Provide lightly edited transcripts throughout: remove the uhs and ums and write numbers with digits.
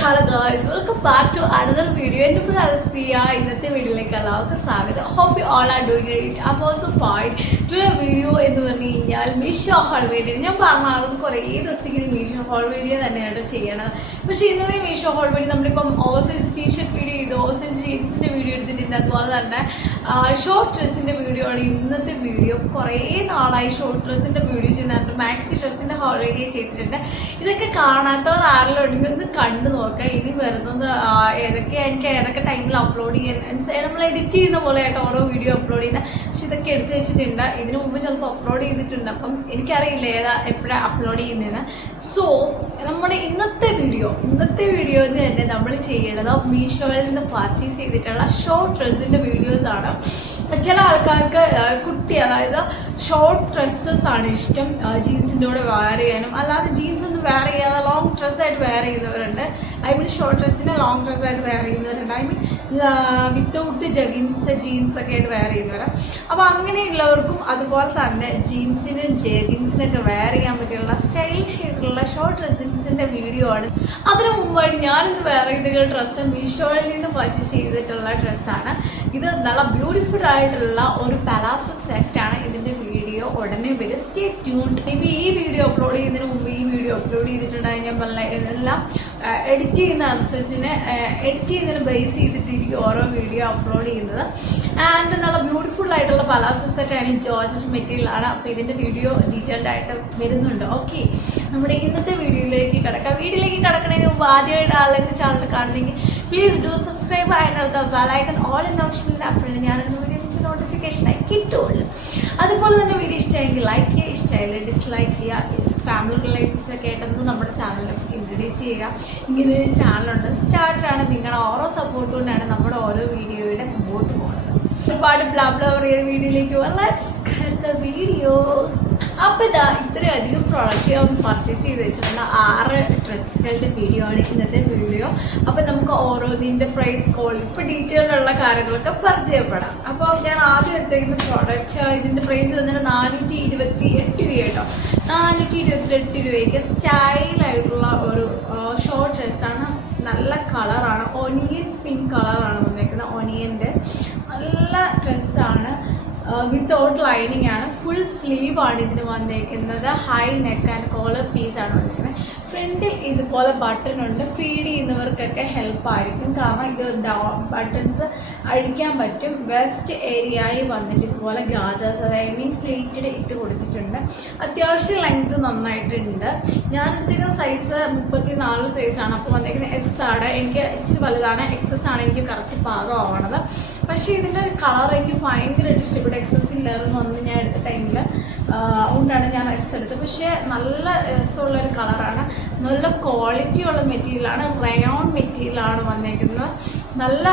hello guys, welcome back to another video. And for Alfia, in the video like hope you all are doing great. I'm also fine. Today video in the MEESHO haul video. I MEESHO haul video but in the MEESHO haul video, we oversize t-shirt video, oversize jeans video, short dress in the video, in the video, short dress in the video, maxi dress in the haul video. കണ്ടു നോക്കാം ഇനി വരുന്നത് ഏതൊക്കെ എനിക്ക് ഏതൊക്കെ ടൈമിൽ upload ചെയ്യാൻ നമ്മൾ എഡിറ്റ് ചെയ്യുന്ന പോലെ ആയിട്ട് ഓരോ വീഡിയോ അപ്ലോഡ് ചെയ്യുന്ന പക്ഷെ ഇതൊക്കെ എടുത്ത് വെച്ചിട്ടുണ്ട് ഇതിനു മുമ്പ് ചിലപ്പോൾ അപ്ലോഡ് ചെയ്തിട്ടുണ്ട് അപ്പം എനിക്കറിയില്ല ഏതാ എപ്പോഴാണ് അപ്ലോഡ് ചെയ്യുന്നതെന്ന് സോ നമ്മുടെ ഇന്നത്തെ വീഡിയോ തന്നെ നമ്മൾ ചെയ്യേണ്ടത് മീഷോയിൽ നിന്ന് പർച്ചേസ് ചെയ്തിട്ടുള്ള ഷോർട്ട് ഡ്രസ്സിൻ്റെ വീഡിയോസാണ് ചില ആൾക്കാർക്ക് കുട്ടി അതായത് ഷോർട്ട് ഡ്രസ്സസ് ആണ് ഇഷ്ടം ജീൻസിൻ്റെ കൂടെ വെയർ ചെയ്യാനും അല്ലാതെ ജീൻസ് ഒന്നും വെയർ ചെയ്യാതെ ലോങ് ഡ്രസ്സായിട്ട് വെയർ ചെയ്യുന്നവരുണ്ട് ഐ മീൻ ഷോർട്ട് ഡ്രസ്സിനെ ലോങ് ഡ്രസ്സായിട്ട് വെയർ ചെയ്യുന്നവരുണ്ട് ഐ മീൻ വിത്തൗട്ട് ജീൻസൊക്കെ ആയിട്ട് വെയർ ചെയ്യുന്നവരാണ് അപ്പോൾ അങ്ങനെയുള്ളവർക്കും അതുപോലെ തന്നെ ജീൻസിനും ജഗിൻസിനൊക്കെ വെയർ ചെയ്യാൻ പറ്റിയുള്ള സ്റ്റൈലിഷ് ആയിട്ടുള്ള ഷോർട്ട് ഡ്രസ്സിൻ്റെ വീഡിയോ ആണ് അതിനു മുമ്പായിട്ട് ഞാനിന്ന് വെയർ ചെയ്ത ഡ്രസ്സ് മീഷോയിൽ നിന്ന് പർച്ചേസ് ചെയ്തിട്ടുള്ള ഡ്രസ്സാണ് ഇത് നല്ല ബ്യൂട്ടിഫുൾ ആയിട്ടുള്ള ഒരു പലാസോ സെറ്റാണ് ഇതിൻ്റെ വീഡിയോ ഉടനെ വരും സ്റ്റേ ട്യൂൺഡ് മേ ബി ഈ വീഡിയോ അപ്ലോഡ് ചെയ്യുന്നതിന് മുമ്പ് ഈ വീഡിയോ അപ്ലോഡ് ചെയ്തിട്ടുണ്ടായി ഞാൻ പറഞ്ഞ ഇതെല്ലാം എഡിറ്റ് ചെയ്യുന്ന എഡിറ്റ് ചെയ്യുന്നതിന് ബേസ് ചെയ്തിട്ടിരിക്കും ഓരോ വീഡിയോ അപ്ലോഡ് ചെയ്യുന്നത് ആൻഡ് നല്ല ബ്യൂട്ടിഫുൾ ആയിട്ടുള്ള പലാസോ സെറ്റാണ് ഈ ജോർജറ്റ് മെറ്റീരിയലാണ് അപ്പോൾ ഇതിൻ്റെ വീഡിയോ ഡീറ്റെയിൽഡ് ആയിട്ട് വരുന്നുണ്ട് ഓക്കെ നമ്മുടെ ഇന്നത്തെ വീഡിയോയിലേക്ക് കിടക്കണമെങ്കിൽ മുമ്പ് ആദ്യമായിട്ട് ആളുടെ ചാനൽ കാണുന്നെങ്കിൽ പ്ലീസ് ഡു സബ്സ്ക്രൈബ് അതിനകത്ത് ബെലൈക്കൺ ഓൾ എന്ന ഓപ്ഷനിൽ അപ്പോഴാണ് ഞാനൊരു വീഡിയോ നിങ്ങൾക്ക് നോട്ടിഫിക്കേഷനായി കിട്ടുള്ളൂ അതുപോലെ തന്നെ വീഡിയോ ഇഷ്ടമായെങ്കിൽ ലൈക്ക് ചെയ്യുക ഇഷ്ടമായില്ല ഡിസ്ലൈക്ക് ചെയ്യുക ഫാമിലി റിലേറ്റീവ്സൊക്കെ ആയിട്ടൊന്ന് നമ്മുടെ ചാനൽ ഇൻട്രൊഡ്യൂസ് ചെയ്യുക ഇങ്ങനൊരു ചാനലുണ്ട് സ്റ്റാർട്ടറാണ് നിങ്ങളുടെ ഓരോ സപ്പോർട്ട് കൊണ്ടാണ് നമ്മുടെ ഓരോ വീഡിയോയുടെ മുമ്പോട്ട് പോകുന്നത് ഒരുപാട് ബ്ലാബ്ല പറയുന്ന വീഡിയോയിലേക്ക് പോകാം ലെറ്റ്സ് ഗെറ്റ് ദ വീഡിയോ അപ്പോൾ ഇതാ ഇത്രയധികം പ്രോഡക്റ്റ് ഞാൻ പർച്ചേസ് ചെയ്ത് വെച്ചിട്ടുള്ള 6 ഡ്രസ്സുകളുടെ വീഡിയോ ആണ് ഇന്നത്തെ വീഡിയോ അപ്പോൾ നമുക്ക് ഓരോന്നിൻ്റെ പ്രൈസ് കോൾ ഇപ്പോൾ ഡീറ്റെയിൽഡ് ഉള്ള കാര്യങ്ങളൊക്കെ പരിചയപ്പെടാം അപ്പോൾ ഞാൻ ആദ്യം എടുത്തിരിക്കുന്ന പ്രോഡക്റ്റ് ഇതിൻ്റെ പ്രൈസ് വന്നിട്ട് 428 രൂപ കേട്ടോ 428 രൂപയ്ക്ക് സ്റ്റൈലായിട്ടുള്ള ഒരു ഷോർട്ട് ഡ്രസ്സാണ് നല്ല കളറാണ് ഓണിയൻ പിങ്ക് കളറാണ് വന്നേക്കുന്നത് ഓണിയൻ്റെ നല്ല ഡ്രസ്സാണ് വിത്തൗട്ട് ലൈനിങ് ആണ് ഫുൾ സ്ലീവ് ആണ് ഇതിന് വന്നേക്കുന്നത് ഹൈ നെക്ക് ആൻഡ് കോളർ പീസാണ് വന്നേക്കുന്നത് ഫ്രണ്ടിൽ ഇതുപോലെ ബട്ടൺ ഉണ്ട് ഫീഡ് ചെയ്യുന്നവർക്കൊക്കെ ഹെൽപ്പായിരിക്കും കാരണം ഇത് ബട്ടൺസ് അഴിക്കാൻ പറ്റും വെസ്റ്റ് ഏരിയയിൽ വന്നിട്ട് ഇതുപോലെ ഗാദേഴ്സ് അതായത് മീൻ ഫ്ലീറ്റഡ് ഇട്ട് കൊടുത്തിട്ടുണ്ട് അത്യാവശ്യം ലെങ്ത് നന്നായിട്ടുണ്ട് ഞാൻ എടുത്തിരിക്കുന്ന സൈസ് 34 സൈസാണ് അപ്പോൾ വന്നേക്കുന്നത് എസ് ആണ് എനിക്ക് ഇച്ചിരി വലുതാണ് എക്സസ് ആണ് എനിക്ക് കറക്റ്റ് പാകമാവണത് പക്ഷേ ഇതിൻ്റെ കളർ എനിക്ക് ഭയങ്കരമായിട്ട് ഇഷ്ടപ്പെട്ടു എക്സസ് ഇല്ലായിരുന്നു വന്ന് ഞാൻ എടുത്ത ടൈമിൽ അതുകൊണ്ടാണ് ഞാൻ എക്സ് എടുത്തത് പക്ഷേ നല്ല രസമുള്ളൊരു കളറാണ് നല്ല ക്വാളിറ്റി ഉള്ള മെറ്റീരിയലാണ് റയോൺ മെറ്റീരിയലാണ് വന്നേക്കുന്നത് നല്ല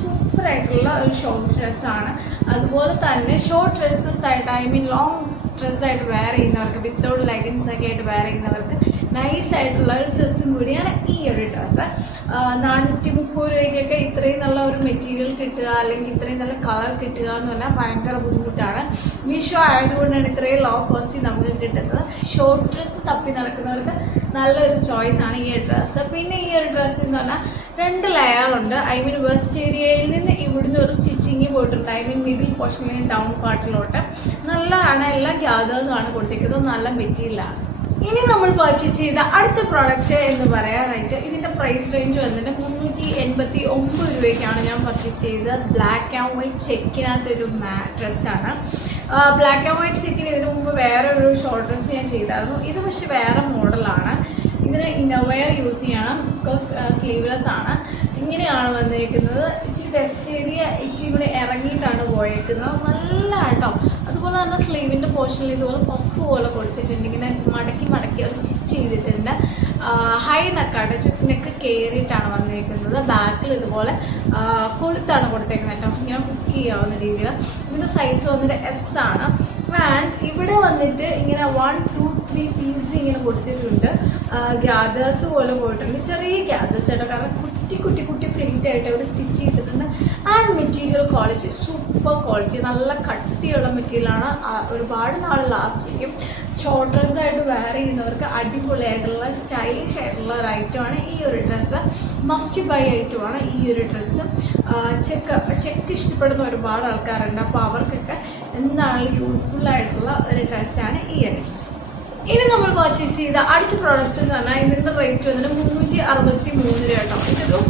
സൂപ്പറായിട്ടുള്ള ഒരു ഷോർട്ട് ഡ്രസ്സാണ് അതുപോലെ തന്നെ ഷോർട്ട് ഡ്രസ്സസ് ആയിട്ട് ഐ മീൻ ലോങ് ഡ്രസ്സായിട്ട് വെയർ ചെയ്യുന്നവർക്ക് വിത്തൗട്ട് ലെഗിൻസ് ഒക്കെ ആയിട്ട് വെയർ ചെയ്യുന്നവർക്ക് നൈസായിട്ടുള്ള ഒരു ഡ്രസ്സും കൂടിയാണ് ഈ ഒരു ഡ്രസ്സ് 430 രൂപയ്ക്കൊക്കെ ഇത്രയും നല്ല ഒരു മെറ്റീരിയൽ കിട്ടുക അല്ലെങ്കിൽ ഇത്രയും നല്ല കളർ കിട്ടുക എന്ന് പറഞ്ഞാൽ ഭയങ്കര ബുദ്ധിമുട്ടാണ് മീഷോ ആയതുകൊണ്ടാണ് ഇത്രയും ലോ കോസ്റ്റ് നമുക്ക് കിട്ടുന്നത് ഷോർട്ട് ഡ്രസ്സ് തപ്പി നടക്കുന്നവർക്ക് നല്ലൊരു ചോയ്സാണ് ഈ ഒരു ഡ്രസ്സ് പിന്നെ ഈ ഒരു ഡ്രസ്സ് എന്ന് പറഞ്ഞാൽ 2 ലെയറുണ്ട് ഐ മീൻ വെസ്റ്റ് ഏരിയയിൽ നിന്ന് ഇവിടുന്ന് ഒരു സ്റ്റിച്ചിങ് പോയിട്ടുണ്ട് ഐ മീൻ മിഡിൽ പോർഷനിൽ ഡൗൺ പാർട്ടിലോട്ട് നല്ലതാണ് എല്ലാ ഗ്യാദേഴ്സുമാണ് കൊടുത്തിരിക്കുന്നത് നല്ല മെറ്റീരിയലാണ് ഇനി നമ്മൾ പർച്ചേസ് ചെയ്ത അടുത്ത പ്രോഡക്റ്റ് എന്ന് പറയാനായിട്ട് ഇതിൻ്റെ പ്രൈസ് റേഞ്ച് വന്നിട്ട് 389 രൂപയ്ക്കാണ് ഞാൻ പർച്ചേസ് ചെയ്തത് ബ്ലാക്ക് ആൻഡ് വൈറ്റ് ചെക്കിനകത്തൊരു ഡ്രസ്സാണ് ബ്ലാക്ക് ആൻഡ് വൈറ്റ് ചെക്കിന് ഇതിനു മുമ്പ് വേറെ ഒരു ഷോർട്ട് ഡ്രസ്സ് ഞാൻ ചെയ്തായിരുന്നു ഇത് പക്ഷേ വേറെ മോഡലാണ് ഇതിന് ഇന്നോവെയർ യൂസ് ചെയ്യണം ബിക്കോസ് സ്ലീവ്ലെസ് ആണ് ഇങ്ങനെയാണ് വന്നിരിക്കുന്നത് ഇച്ചിരി വെസ്റ്റ് ഏരിയ ഇച്ചിരി കൂടി ഇറങ്ങിയിട്ടാണ് പോയേക്കുന്നത് നല്ല കേട്ടോ അതുപോലെ തന്നെ സ്ലീവിൻ്റെ പോർഷനിൽ ഇതുപോലെ പഫ് പോലെ കൊടുത്തിട്ടുണ്ട് ഇങ്ങനെ മടക്കി അവർ സ്റ്റിച്ച് ചെയ്തിട്ടുണ്ട് ഹൈ നെക്കാണ് നെക്ക് കയറിയിട്ടാണ് വന്നിരിക്കുന്നത് ബാക്കിൽ ഇതുപോലെ കൊളുത്താണ് കൊടുത്തേക്കുന്നത് കേട്ടോ ഇങ്ങനെ ബുക്ക് ചെയ്യാവുന്ന രീതിയിൽ ഇതിൻ്റെ സൈസ് വന്നിട്ട് എസ് ആണ് ആൻഡ് ഇവിടെ വന്നിട്ട് ഇങ്ങനെ 1 2 3 പീസ് ഇങ്ങനെ കൊടുത്തിട്ടുണ്ട് ഗ്യാദേഴ്സ് പോലെ പോയിട്ടുണ്ട് ചെറിയ ഗ്യാദേഴ്സ് ആയിട്ട് കാരണം കുട്ടി ഫ്ലീറ്റ് ആയിട്ട് അവർ സ്റ്റിച്ച് ചെയ്തിട്ടുണ്ട് and material quality super quality നല്ല കട്ടിയുള്ള മെറ്റീരിയലാണ് ഒരുപാട് നാൾ ലാസ്റ്റ് ചെയ്യും ഷോർട്ട് ഡ്രസ്സായിട്ട് വെയർ ചെയ്യുന്നവർക്ക് അടിപൊളിയായിട്ടുള്ള സ്റ്റൈലിഷ് ആയിട്ടുള്ള ഒരു ഐറ്റമാണ് ഈ ഒരു ഡ്രസ്സ്. മസ്റ്റ് ബൈ ഐറ്റമാണ് ഈ ഒരു ഡ്രസ്സ്. ചെക്ക് ഇഷ്ടപ്പെടുന്ന ഒരുപാട് ആൾക്കാരുണ്ട്. അപ്പോൾ അവർക്കൊക്കെ എന്താണെങ്കിലും യൂസ്ഫുൾ ആയിട്ടുള്ള ഒരു ഡ്രസ്സാണ് ഈ ഒരു ഡ്രസ്സ്. ഇനി നമ്മൾ പർച്ചേസ് ചെയ്ത അടുത്ത പ്രോഡക്റ്റ് എന്ന് പറഞ്ഞാൽ ഇതിൻ്റെ റേറ്റ് വന്നിട്ട് 363 രൂപ കേട്ടോ. ഇതൊരു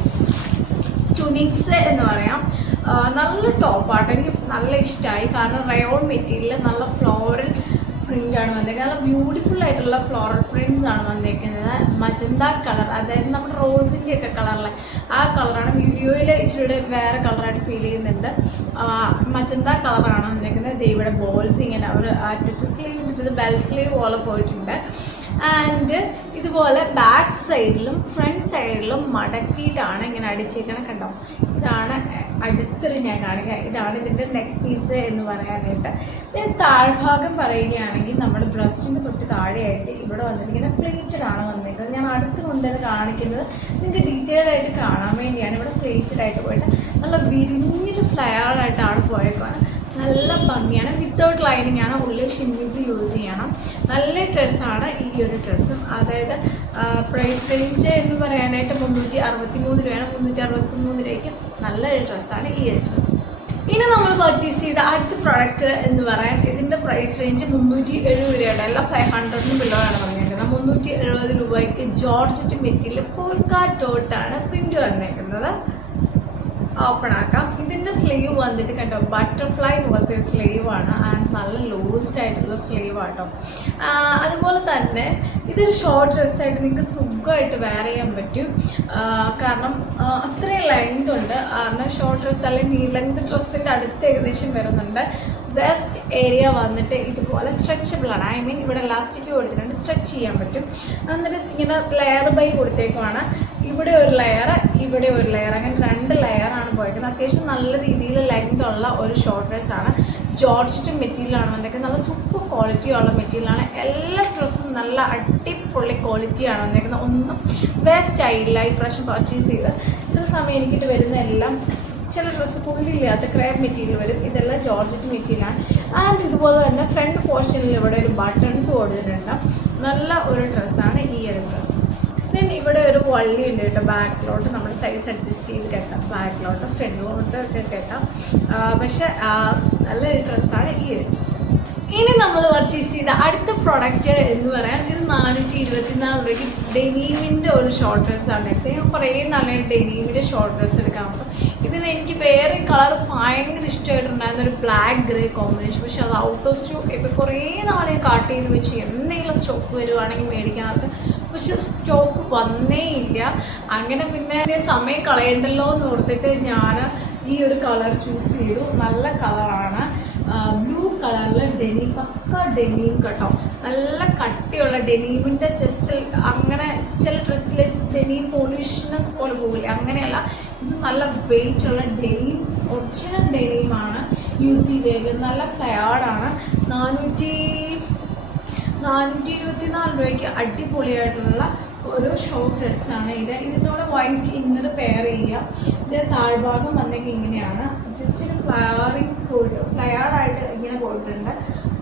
ടുണിക്സ് എന്ന് പറയാം. നല്ല ടോപ്പാട്ടോ, എനിക്ക് നല്ല ഇഷ്ടമായി. കാരണം റയോൺ മെറ്റീരിയൽ, നല്ല ഫ്ലോറൽ പ്രിൻ്റാണ് വന്നേക്കുന്നത്. നല്ല ബ്യൂട്ടിഫുൾ ആയിട്ടുള്ള ഫ്ലോറൽ പ്രിൻറ്റ്സ് ആണ് വന്നേക്കുന്നത്. മജന്ത കളർ, അതായത് നമ്മുടെ റോസിൻ്റെ ഒക്കെ കളറിലെ ആ കളറാണ്. വീഡിയോയിൽ ഇച്ചിരി വേറെ കളറായിട്ട് ഫീൽ ചെയ്യുന്നുണ്ട്. മജന്ത കളറാണ് വന്നേക്കുന്നത്. ഇവിടെ ബോൾസ് ഇങ്ങനെ ഒരു അറ്റത്ത് സ്ലീവ് ഇട്ടിട്ട് ബെൽ സ്ലീവ് പോലെ പോയിട്ടുണ്ട്. ആൻഡ് ഇതുപോലെ ബാക്ക് സൈഡിലും ഫ്രണ്ട് സൈഡിലും മടക്കിയിട്ടാണ് ഇങ്ങനെ അടിച്ചേക്കണം. കണ്ടോ, ഇതാണ് അടുത്തൊരു ഞാൻ കാണിക്കുക. ഇതാണ് ഇതിൻ്റെ നെക്ക് പീസ് എന്ന് പറയാനായിട്ട്. ഇതിന് താഴ്ഭാഗം പറയുകയാണെങ്കിൽ നമ്മുടെ ബ്രസ്റ്റിൻ്റെ തൊട്ട് താഴെയായിട്ട് ഇവിടെ വന്നിരിക്കുന്ന ഫ്ലേറ്റഡ് ആണ് വന്നിരിക്കുന്നത്. ഞാൻ അടുത്ത് കൊണ്ടുവന്ന് കാണിക്കുന്നത് നിങ്ങൾക്ക് ഡീറ്റെയിൽഡ് ആയിട്ട് കാണാൻ വേണ്ടിയാണ്. ഇവിടെ ഫ്ലേറ്റഡ് ആയിട്ട് പോയിട്ട് നല്ല വിരിഞ്ഞിട്ട് ഫ്ലയർഡായിട്ടാണ് പോയേക്കാണ്. നല്ല ഭംഗിയാണ്. വിത്തൗട്ട് ലൈനിങ് ആണ്. ഉള്ളിൽ ഷിമ്മീസ് യൂസ് ചെയ്യണം. നല്ല ഡ്രസ്സാണ് ഈ ഒരു ഡ്രസ്സും. അതായത് പ്രൈസ് റേഞ്ച് എന്ന് പറയാനായിട്ട് 363 രൂപയാണ്. 363 രൂപയ്ക്ക് നല്ലൊരു ഡ്രസ്സാണ് ഈ ഒരു ഡ്രസ്സ്. ഇനി നമ്മൾ പർച്ചേസ് ചെയ്ത അടുത്ത പ്രോഡക്റ്റ് എന്ന് പറയാൻ ഇതിൻ്റെ പ്രൈസ് റേഞ്ച് 370 രൂപയാണ്. എല്ലാം 500 ബിലോ ആണ് പറഞ്ഞേക്കുന്നത്. 370 രൂപയ്ക്ക് ജോർജറ്റ് മെറ്റീരിയൽ പോൾക്കാ ഡോട്ടാണ് പ്രിൻ്റ് വന്നേക്കുന്നത്. ഓപ്പൺ ആക്കാം. ഇതിൻ്റെ സ്ലീവ് വന്നിട്ട് കണ്ടോ, ബട്ടർഫ്ലൈ പോലത്തെ ഒരു സ്ലീവാണ്. ആൻഡ് നല്ല ലൂസ്ഡ് ആയിട്ടുള്ള സ്ലീവ് ആട്ടോ. അതുപോലെ തന്നെ ഇതൊരു ഷോർട്ട് ഡ്രസ്സായിട്ട് നിങ്ങൾക്ക് സുഖമായിട്ട് വെയർ ചെയ്യാൻ പറ്റും. കാരണം അത്രയും ലെങ്ത് ഉണ്ട്. കാരണം ഷോർട്ട് ഡ്രസ്സ് അല്ലെങ്കിൽ ലെങ്ത് ഡ്രസ്സിൻ്റെ അടുത്ത് ഏകദേശം വരുന്നുണ്ട്. വെസ്റ്റ് ഏരിയ വന്നിട്ട് ഇതുപോലെ സ്ട്രെച്ചബിളാണ്. ഐ മീൻ ഇവിടെ ഇലാസ്റ്റിക് കൊടുത്തിട്ടുണ്ട്, സ്ട്രെച്ച് ചെയ്യാൻ പറ്റും. എന്നിട്ട് ഇങ്ങനെ ലെയർ ബൈ കൊടുത്തേക്കുവാണ്. ഇവിടെ ഒരു ലെയർ, ഇവിടെ ഒരു ലെയർ, അങ്ങനെ 2 ലെയറാണ് പോയിരിക്കുന്നത്. അത്യാവശ്യം നല്ല രീതിയിൽ ലെങ്ത് ഉള്ള ഒരു ഷോർട്ട് ഡ്രസ്സാണ്. ജോർജറ്റ് മെറ്റീരിയലാണ് വന്നേക്കുന്നത്. നല്ല സൂപ്പർ ക്വാളിറ്റി ഉള്ള മെറ്റീരിയലാണ്. എല്ലാ ഡ്രസ്സും നല്ല അടിപൊളി ക്വാളിറ്റിയാണ് വന്നേക്കുന്നത്. ഒന്നും വേസ്റ്റ് ആയില്ല. ഈ പ്രാവശ്യം പർച്ചേസ് ചെയ്ത് ചില സമയം എനിക്കിട്ട് വരുന്ന എല്ലാം ചില ഡ്രസ്സ് പുള്ളിയില്ലാത്ത ക്രേപ്പ് മെറ്റീരിയൽ വരും. ഇതെല്ലാം ജോർജറ്റ് മെറ്റീരിയലാണ്. ആൻഡ് ഇതുപോലെ തന്നെ ഫ്രണ്ട് പോർഷനിൽ ഇവിടെ ഒരു ബട്ടൺസ് കൊടുത്തിട്ടുണ്ട്. നല്ല ഒരു ഡ്രസ്സാണ് ഈ ഒരു ഡ്രസ്സ്. ദെൻ ഇവിടെ ഒരു വള്ളി ഉണ്ട് കേട്ടോ. ബാക്കിലോട്ട് നമ്മൾ സൈസ് അഡ്ജസ്റ്റ് ചെയ്ത് കെട്ടാം. ബാക്കിലോട്ട് ഫ്രണ്ടിലോട്ട് ഒക്കെ കെട്ടാം. പക്ഷെ നല്ലൊരു ഡ്രസ്സാണ് ഈ ഒരു ഡ്രസ്സ്. ഇനി നമ്മൾ പർച്ചേസ് ചെയ്ത അടുത്ത പ്രൊഡക്റ്റ് എന്ന് പറയാൻ ഇത് 424 രൂപയ്ക്ക് ഡെനീമിൻ്റെ ഒരു ഷോർട്ട് ഡ്രസ്സാണ് എടുത്തത്. ഞാൻ കുറേ നാളെ ഡെനീമിൻ്റെ ഷോർട്ട് ഡ്രസ്സ് എടുക്കാൻ പറ്റും. ഇതിന് എനിക്ക് വേറെ കളർ ഭയങ്കര ഇഷ്ടമായിട്ടുണ്ടായിരുന്ന ഒരു ബ്ലാക്ക് ഗ്രേ കോമ്പിനേഷൻ. പക്ഷെ അത് ഔട്ട് ഓഫ് സ്റ്റോക്ക്. ഇപ്പോൾ കുറേ നാളെ കാട്ട് ചെയ്ത് വെച്ച് എന്തെങ്കിലും സ്റ്റോക്ക് വരുവാണെങ്കിൽ മേടിക്കാനകത്ത്, പക്ഷെ സ്റ്റോക്ക് വന്നേ ഇല്ല. അങ്ങനെ പിന്നെ സമയം കളയണ്ടല്ലോ എന്ന് ഓർത്തിട്ട് ഞാൻ ഈ ഒരു കളർ ചൂസ് ചെയ്തു. നല്ല കളറാണ്. ബ്ലൂ കളറിൽ ഡെനിം, പക്ക ഡെനീം കേട്ടോ. നല്ല കട്ടിയുള്ള ഡെനീമിൻ്റെ ചെസ്റ്റിൽ അങ്ങനെ ചില ഡ്രസ്സിൽ ഡെനീം പോളിഷ്നെസ് പോലെ പോകില്ല, അങ്ങനെയല്ല. ഇത് നല്ല വെയിറ്റ് ഉള്ള ഡെനീം, ഒറിജിനൽ ഡെനീമാണ് യൂസ് ചെയ്തേക്കുന്നത്. നല്ല ഫ്ലയർഡാണ്. 424 രൂപയ്ക്ക് അടിപൊളിയായിട്ടുള്ള ഒരു ഷോർട്ട് ഡ്രസ്സാണ് ഇത്. ഇതിനോട് വൈറ്റ് ഇന്നർ പെയർ ചെയ്യുക. ഇത് താഴ്ഭാഗം വന്നേക്ക് ഇങ്ങനെയാണ്. ജസ്റ്റ് ഒരു ഫ്ലയർഡായിട്ട് ഇങ്ങനെ പോയിട്ടുണ്ട്.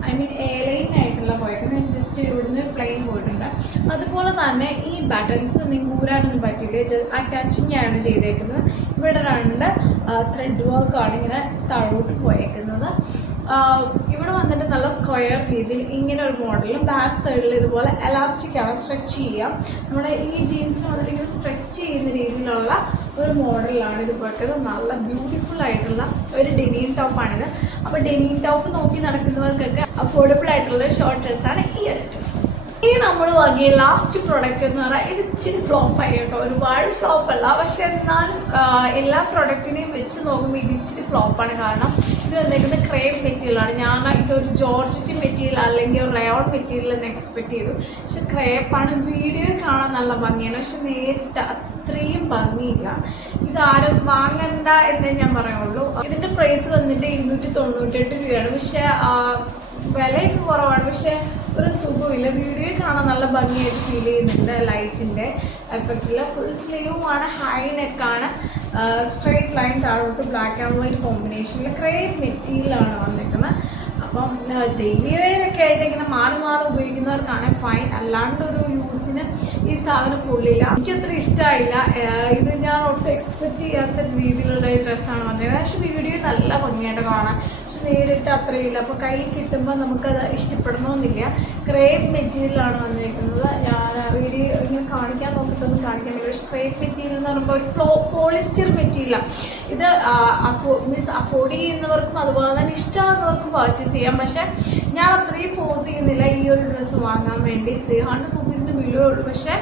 ഐ മീൻ എയർലൈൻ ആയിട്ടുള്ള പോയേക്കുന്നത്. ജസ്റ്റ് ഇവിടുന്ന് പ്ലെയിൻ പോയിട്ടുണ്ട്. അതുപോലെ തന്നെ ഈ ബട്ടൺസ് നിങ്ങൾക്ക് ഊരാനൊന്നും പറ്റില്ല. അറ്റാച്ചിങ് ആണ് ചെയ്തേക്കുന്നത്. ഇവിടെ 2 ത്രെഡ് വർക്കാണ് ഇങ്ങനെ താഴോട്ട് പോയേക്കുന്നത്. ഇവിടെ വന്നിട്ട് നല്ല സ്ക്വയർ രീതിയിൽ ഇങ്ങനെ ഒരു മോഡലും ബാക്ക് സൈഡിൽ ഇതുപോലെ എലാസ്റ്റിക്കാണ്, സ്ട്രെച്ച് ചെയ്യുക. നമ്മുടെ ഈ ജീൻസിന് വന്നിട്ട് ഇങ്ങനെ സ്ട്രെച്ച് ചെയ്യുന്ന രീതിയിലുള്ള ഒരു മോഡലാണ് ഇത് പോയത്. നല്ല ബ്യൂട്ടിഫുൾ ആയിട്ടുള്ള ഒരു ഡെനീം ടോപ്പാണിത്. അപ്പോൾ ഡെനീം ടോപ്പ് നോക്കി നടക്കുന്നവർക്കൊക്കെ അഫോർഡബിൾ ആയിട്ടുള്ള ഷോർട്ട് ഡ്രസ്സാണ് ഈ ഒരു ഡ്രസ്സ്. ഇനി നമ്മൾ വാങ്ങിയ ലാസ്റ്റ് പ്രോഡക്റ്റ് എന്ന് പറഞ്ഞാൽ ഇത് ഇച്ചിരി ഫ്ലോപ്പായി കേട്ടോ. ഒരുപാട് ഫ്ലോപ്പല്ല, പക്ഷെ എന്നാൽ എല്ലാ പ്രൊഡക്റ്റിനെയും വെച്ച് നോക്കുമ്പോൾ ഇത് ഇച്ചിരി ഫ്ലോപ്പാണ്. കാരണം ഇത് വന്നേക്കുന്നത് ക്രേപ്പ് മെറ്റീരിയലാണ്. ഞാൻ ഇതൊരു ജോർജറ്റ് മെറ്റീരിയൽ അല്ലെങ്കിൽ ഒരു റയോൺ മെറ്റീരിയൽ എന്ന് എക്സ്പെക്ട് ചെയ്തു. പക്ഷെ ക്രേപ്പാണ്. വീഡിയോയിൽ കാണാൻ നല്ല ഭംഗിയാണ്, പക്ഷെ നേരിട്ട് അത്രയും ഭംഗിയില്ല. ഇതാരും വാങ്ങണ്ട എന്നേ ഞാൻ പറയുള്ളൂ. ഇതിൻ്റെ പ്രൈസ് വന്നിട്ട് 298 രൂപയാണ്. പക്ഷെ വിലയൊക്കെ കുറവാണ്, പക്ഷെ ഒരു സുഖമില്ല. വീഡിയോയിൽ കാണാൻ നല്ല ഭംഗിയായിട്ട് ഫീൽ ചെയ്യുന്നുണ്ട്. ലൈറ്റിൻ്റെ എഫക്റ്റിൽ ഫുൾ സ്ലീവുമാണ്, ഹൈ നെക്കാണ്, സ്ട്രെയിറ്റ് ലൈൻ താഴോട്ട് ബ്ലാക്ക് ആൻഡ് വൈറ്റ് കോമ്പിനേഷനിൽ ക്രേപ്പ് മെറ്റീരിയലാണ് വന്നിരിക്കുന്നത്. അപ്പം ഡെയിലി വെയറൊക്കെ ആയിട്ട് ഇങ്ങനെ മാറി മാറി ഉപയോഗിക്കുന്നവർക്കാണ് ഫൈൻ, അല്ലാണ്ട് ഒരു യൂസിന് ഈ സാധനം കൊള്ളില്ല. എനിക്കത്ര ഇഷ്ടമായില്ല. ഇത് ഞാൻ ഒട്ടും എക്സ്പെക്റ്റ് ചെയ്യാത്ത രീതിയിലുള്ള ഒരു ഡ്രസ്സാണ് വന്നത്. പക്ഷേ വീഡിയോ നല്ല ഭംഗിയായിട്ട് കാണാം, പക്ഷെ നേരിട്ട് അത്രയില്ല. അപ്പോൾ കൈ കിട്ടുമ്പോൾ നമുക്കത് ഇഷ്ടപ്പെടണമെന്നില്ല. ക്രേപ്പ് മെറ്റീരിയലാണ് വന്നിരിക്കുന്നത്. ഞാൻ വീഡിയോ ഇങ്ങനെ കാണിക്കാൻ നോക്കിയിട്ടൊന്നും കാണിക്കുന്നില്ല. പക്ഷേ ക്രേപ്പ് മെറ്റീരിയൽ എന്ന് പറയുമ്പോൾ ഒരു പോളിസ്റ്റർ മെറ്റീരിയലാണ് ഇത്. മീൻസ് അഫോർഡ് ചെയ്യുന്നവർക്കും അതുപോലെ തന്നെ ഇഷ്ടമാകുന്നവർക്കും പർച്ചേസ് ചെയ്യാം. പക്ഷേ ഞാൻ അത്രയും ഫോഴ്സ് ചെയ്യുന്നില്ല ഈ ഒരു ഡ്രസ്സ് വാങ്ങാൻ വേണ്ടി. 300 റുപ്പീസിന് ബിലോ ഉള്ളൂ, പക്ഷേ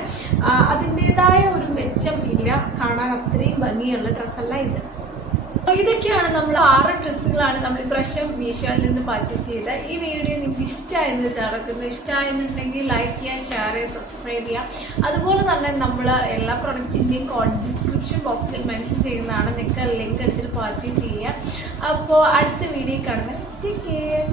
അതിൻ്റേതായ ഒരു മെച്ചം ഇല്ല. കാണാൻ അത്രയും ഭംഗിയുള്ള ഡ്രസ്സല്ല ഇത്. ഇതൊക്കെയാണ് നമ്മൾ 6 ഡ്രസ്സുകളാണ് നമ്മൾ ഇപ്രാവശ്യം മീഷോയിൽ നിന്ന് പർച്ചേസ് ചെയ്തത്. ഈ വീഡിയോ നിങ്ങൾക്ക് ഇഷ്ടമായെന്ന് വിചാരിക്കുന്നു. ഇഷ്ടമായെന്നുണ്ടെങ്കിൽ ലൈക്ക് ചെയ്യുക, ഷെയർ ചെയ്യുക, സബ്സ്ക്രൈബ് ചെയ്യുക. അതുപോലെ തന്നെ നമ്മൾ എല്ലാ പ്രൊഡക്റ്റിൻ്റെയും കോഡ് ഡിസ്ക്രിപ്ഷൻ ബോക്സിൽ മെൻഷൻ ചെയ്യുന്നതാണ്. നിങ്ങൾക്ക് ലിങ്ക് എടുത്തിട്ട് പർച്ചേസ് ചെയ്യുക. അപ്പോൾ അടുത്ത വീഡിയോ കാണുന്നത്. Take care.